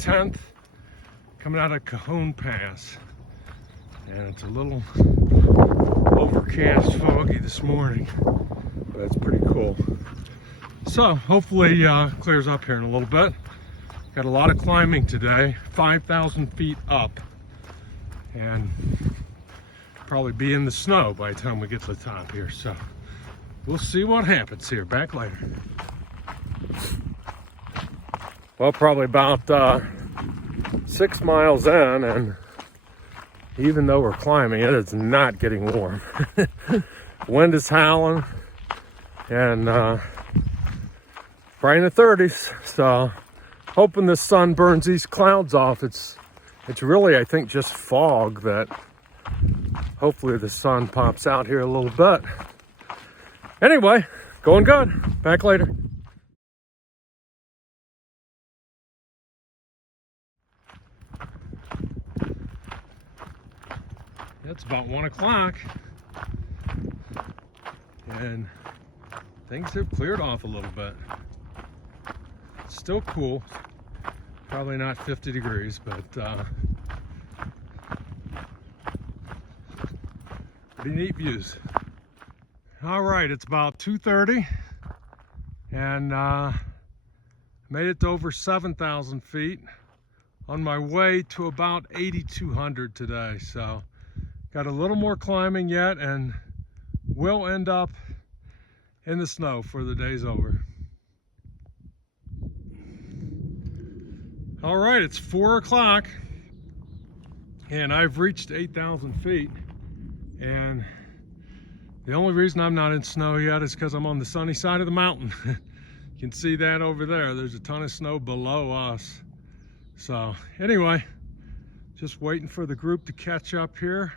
10th, coming out of Cajon Pass. And it's a little overcast, foggy this morning, but it's pretty cool. So hopefully clears up here in a little bit. Got a lot of climbing today, 5,000 feet up, and probably be in the snow by the time we get to the top here. So we'll see what happens here. Back later. Well, probably about 6 miles in, and even though we're climbing, it is not getting warm. Wind is howling, and right in the 30s. So hoping the sun burns these clouds off. It's really, I think, just fog that hopefully the sun pops out here a little bit. Anyway, going good. Back later. It's about 1 o'clock, and things have cleared off a little bit. It's still cool, probably not 50 degrees, but pretty neat views. All right, it's about 2:30, and made it to over 7,000 feet on my way to about 8,200 today. So got a little more climbing yet, and we'll end up in the snow for the day's over. All right, it's 4 o'clock, and I've reached 8,000 feet. And the only reason I'm not in snow yet is because I'm on the sunny side of the mountain. You can see that over there. There's a ton of snow below us. So anyway, just waiting for the group to catch up here.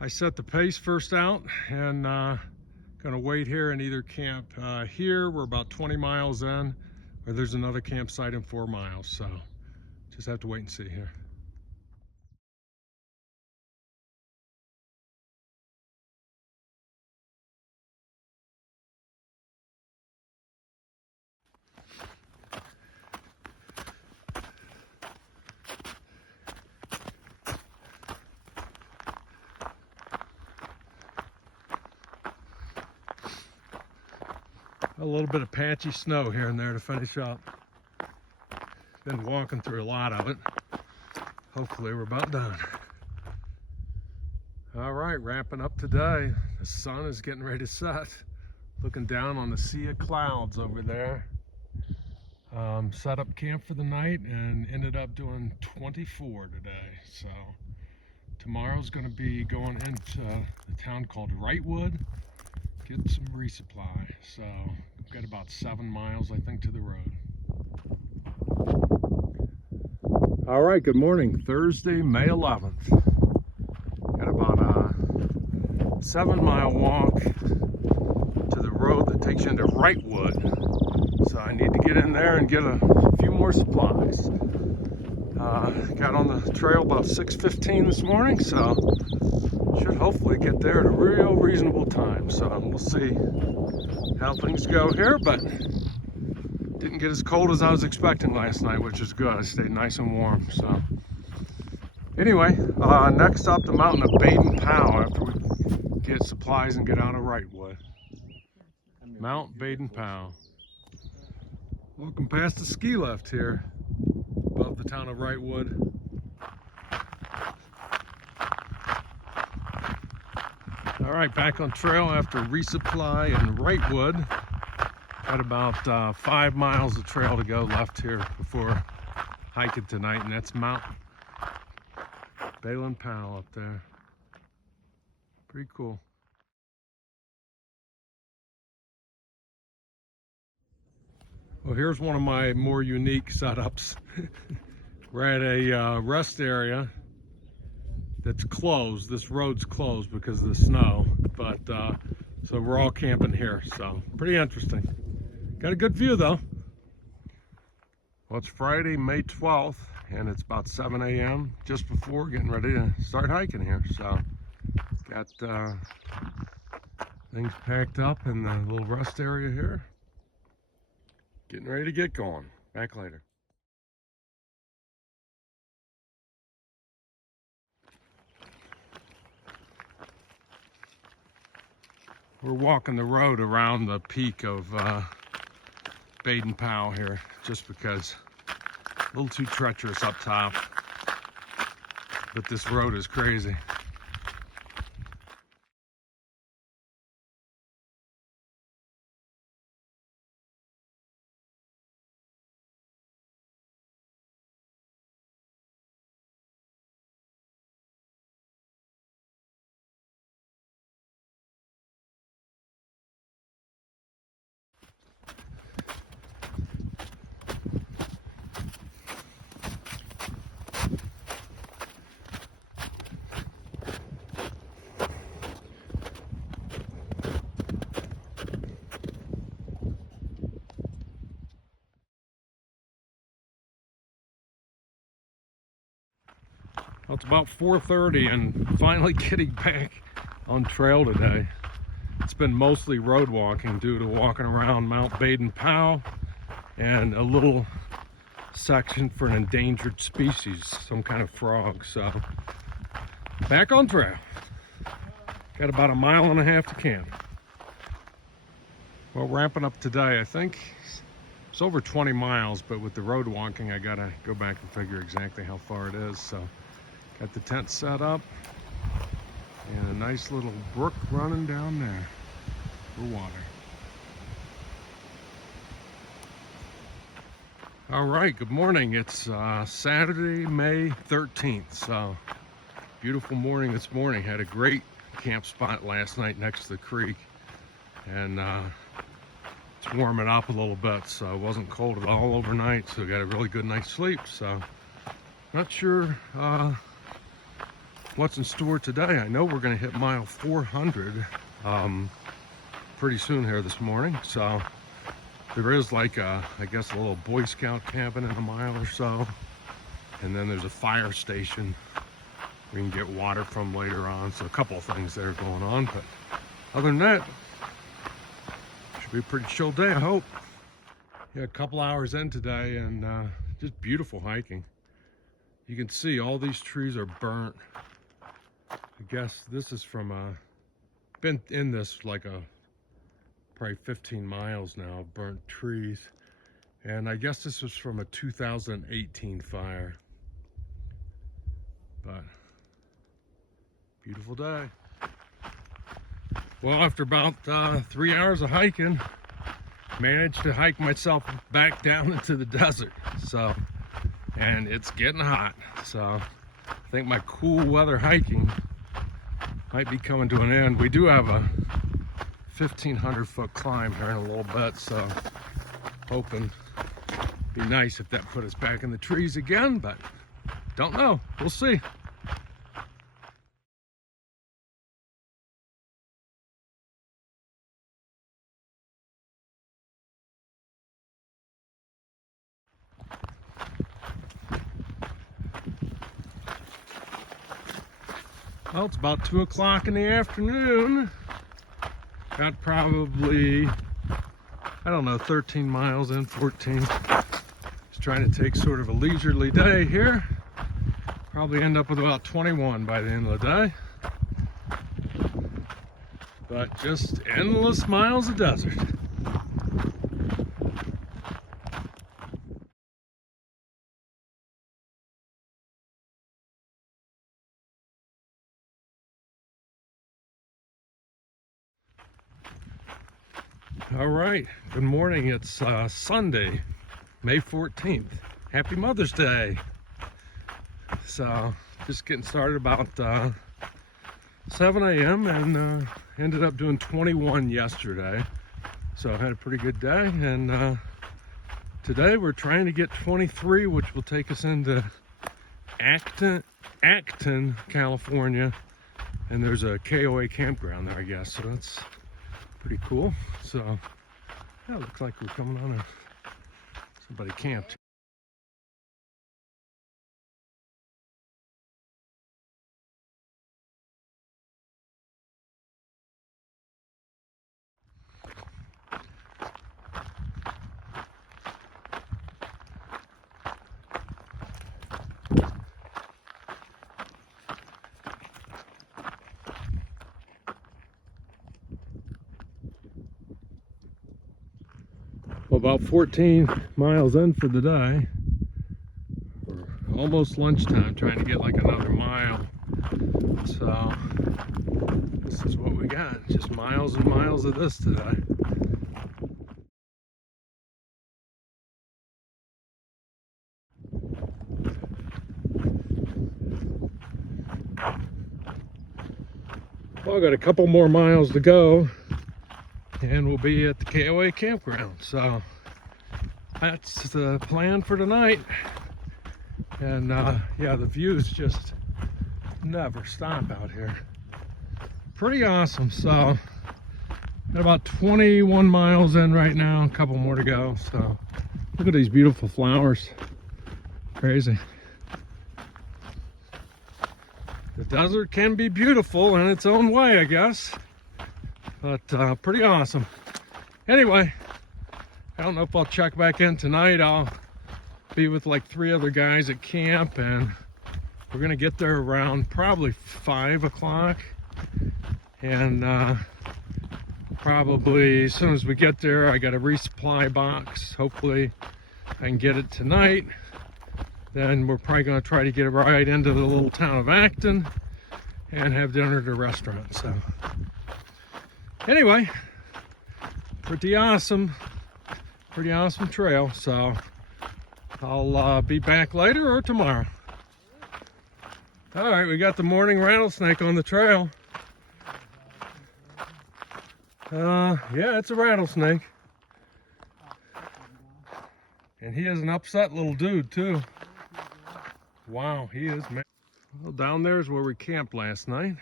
I set the pace first out, and gonna wait here and either camp here. We're about 20 miles in, or there's another campsite in 4 miles. So just have to wait and see here. A little bit of patchy snow here and there to finish up. Been walking through a lot of it. Hopefully we're about done. All right, wrapping up today. The sun is getting ready to set. Looking down on the sea of clouds over there. Set up camp for the night and ended up doing 24 today. So tomorrow's going to be going into a town called Wrightwood. Get some resupply. So we've got about 7 miles, I think, to the road. All right, good morning. Thursday, May 11th. Got about a 7-mile walk to the road that takes you into Wrightwood. So I need to get in there and get a few more supplies. Got on the trail about 6:15 this morning, so should hopefully get there at a real reasonable time. So we'll see how things go here, but didn't get as cold as I was expecting last night, which is good. I stayed nice and warm. So anyway, next up, the mountain of Baden-Powell after we get supplies and get out of Wrightwood. Mount Baden-Powell. Welcome past the ski lift here above the town of Wrightwood. All right, back on trail after resupply in Wrightwood. Got about 5 miles of trail to go left here before hiking tonight, and that's Mount Baden-Powell up there. Pretty cool. Well, here's one of my more unique setups. We're at a rest area that's closed. This road's closed because of the snow, but so we're all camping here. So pretty interesting. Got a good view though. Well, it's Friday, May 12th, and it's about 7 a.m. just before getting ready to start hiking here. So got things packed up in the little rest area here. Getting ready to get going. Back later. We're walking the road around the peak of Baden-Powell here, just because a little too treacherous up top, but this road is crazy. Well, it's about 4:30 and finally getting back on trail today. It's been mostly road walking due to walking around Mount Baden-Powell and a little section for an endangered species, some kind of frog. So back on trail. Got about 1.5 miles to camp. Well, wrapping up today, I think it's over 20 miles, but with the road walking, I gotta go back and figure exactly how far it is. So got the tent set up and a nice little brook running down there for water. All right, good morning. It's Saturday, May 13th. So beautiful morning this morning. Had a great camp spot last night next to the creek, and it's warming up a little bit, so it wasn't cold at all overnight, so got a really good night's sleep. So not sure what's in store today. I know we're going to hit mile 400 pretty soon here this morning. So there is like I guess a little Boy Scout cabin in a mile or so, and then there's a fire station we can get water from later on. So a couple of things there going on, but other than that, should be a pretty chill day, I hope. Yeah, a couple hours in today, and just beautiful hiking. You can see all these trees are burnt. I guess this is from been in this like probably 15 miles now of burnt trees, and I guess this was from a 2018 fire. But beautiful day. Well, after about 3 hours of hiking, managed to hike myself back down into the desert. So, and it's getting hot, so I think my cool weather hiking might be coming to an end. We do have a 1,500 foot climb here in a little bit, so hoping it'd be nice if that put us back in the trees again, but don't know. We'll see. Well, it's about 2 o'clock in the afternoon. Got probably, I don't know, 13 miles in, 14. Just trying to take sort of a leisurely day here. Probably end up with about 21 by the end of the day. But just endless miles of desert. All right, good morning. It's Sunday, May 14th. Happy Mother's Day. So just getting started about 7 a.m. and ended up doing 21 yesterday. So I had a pretty good day, and today we're trying to get 23, which will take us into Acton, California. And there's a KOA campground there, I guess. So that's pretty cool. So yeah, it looks like we're coming on somebody camped. about 14 miles in for the day. We're almost lunchtime, trying to get like another mile. So this is what we got, just miles and miles of this today. Well, I got a couple more miles to go and we'll be at the KOA campground. So that's the plan for tonight. And yeah, the views just never stop out here. Pretty awesome. So got about 21 miles in right now, a couple more to go. So look at these beautiful flowers. Crazy. The desert can be beautiful in its own way, I guess, but pretty awesome. Anyway, I don't know if I'll check back in tonight. I'll be with like 3 other guys at camp, and we're gonna get there around probably 5 o'clock. And probably as soon as we get there, I got a resupply box. Hopefully I can get it tonight. Then we're probably going to try to get right into the little town of Acton and have dinner at a restaurant. So anyway, pretty awesome trail. So I'll be back later or tomorrow. All right, we got the morning rattlesnake on the trail. Yeah, it's a rattlesnake. And he is an upset little dude too. Wow, he is, man. Well, down there is where we camped last night.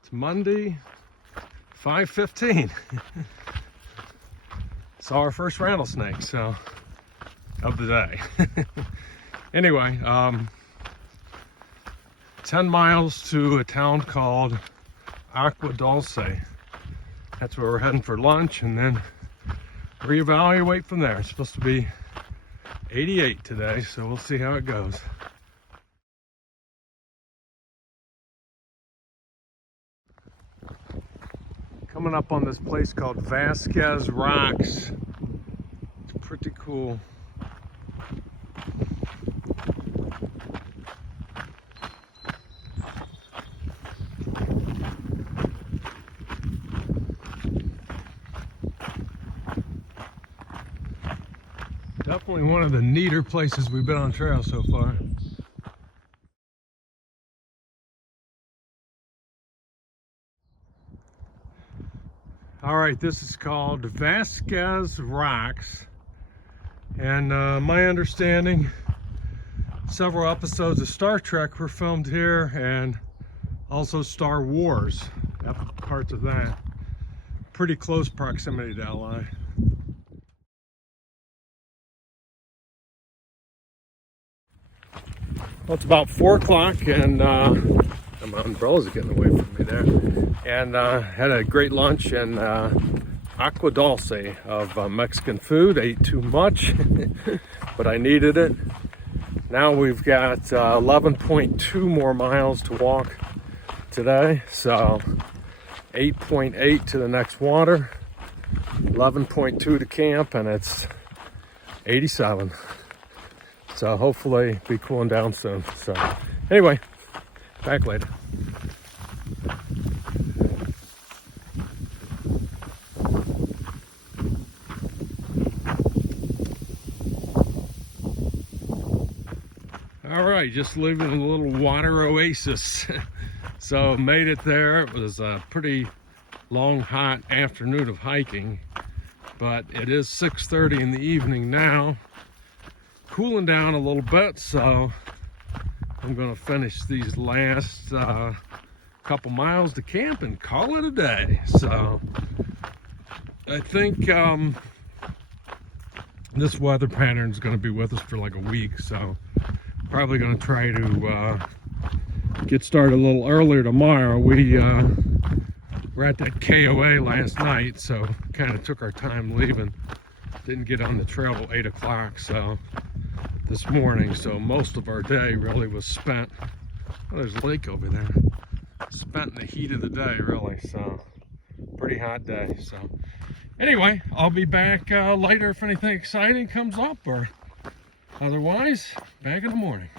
It's Monday, 5:15. Saw our first rattlesnake, so, of the day. Anyway, 10 miles to a town called Agua Dulce. That's where we're heading for lunch, and then reevaluate from there. It's supposed to be 88 today, so we'll see how it goes. Coming up on this place called Vasquez Rocks. It's pretty cool. Definitely one of the neater places we've been on trail so far. All right, this is called Vasquez Rocks. And my understanding, several episodes of Star Trek were filmed here, and also Star Wars, parts of that. Pretty close proximity to LA. Well, it's about 4 o'clock, and my umbrellas are getting away from me there. And had a great lunch in Agua Dulce of Mexican food. Ate too much, but I needed it. Now we've got 11.2 more miles to walk today. So 8.8 to the next water, 11.2 to camp, and it's 87. So hopefully be cooling down soon. So anyway, back later. All right, just leaving a little water oasis. So made it there. It was a pretty long, hot afternoon of hiking, but it is 6:30 in the evening now. Cooling down a little bit, so I'm gonna finish these last couple miles to camp and call it a day. So I think this weather pattern is gonna be with us for like a week, so probably gonna try to get started a little earlier tomorrow. We were at that KOA last night, so kind of took our time leaving. Didn't get on the trail till 8 o'clock, so this morning, so most of our day really was spent. Oh, there's a lake over there. Spent in the heat of the day, really. So pretty hot day. So Anyway, I'll be back later if anything exciting comes up, or otherwise, back in the morning.